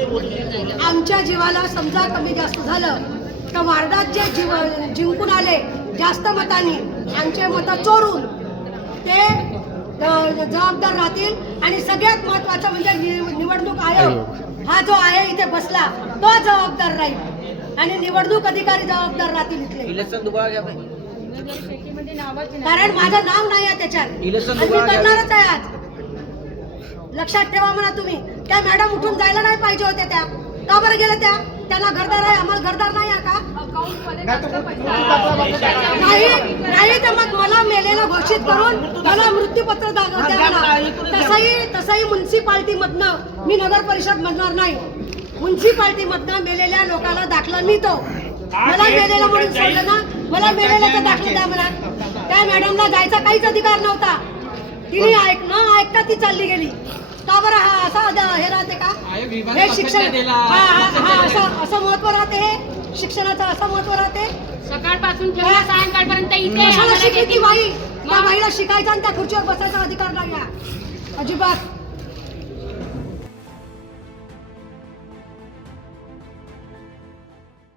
आमच्या जीवाला समजा कमी जास्त झालं तर वार्डात जे जिंकून आले जास्त मतांनी आमचे मतं चोरून ते जबाबदार राहतील। आणि सगळ्यात महत्त्वाचं म्हणजे निवडणूक आयोग हा जो आहे इथे बसला तो जबाबदार राहील आणि निवडणूक अधिकारी जबाबदार राहतील इथले। कारण माझं नाव नाही आहे त्याच्यात, मी करणारच आहे आज। लक्षात ठेवा म्हणा तुम्ही। त्या मॅडम उठून जायला नाही पाहिजे होत्या, त्या का बरं गेल्या? त्यांना घरदार आहे, आम्हाला घरदार नाही आहे का? नाही तर मग मला मेलेलं घोषित करून मला मृत्यूपत्र द्या। तसंही म्युन्सिपाल्टी मधनं मी नगर परिषद म्हणणार नाही। म्युन्सिपाल्टी मधनं मेलेल्या लोकांना दाखला मिळतो। मला मेलेलं म्हणून सोडलं ना, मला मेलेल्याचा दाखला द्या म्हणा। त्या मॅडमला जायचा काहीच अधिकार नव्हता, तिने ऐकता ती चालली गेली। का बरं हा असा हे राहते का? हे शिक्षण असं महत्व राहते, हे शिक्षणाचं असं महत्व राहते। सकाळपासून सायंकाळपर्यंत इथे शिकायची बाई, त्या बाईला शिकायचा आणि त्या खुर्चीवर बसायचा अधिकार नाही अजिबात।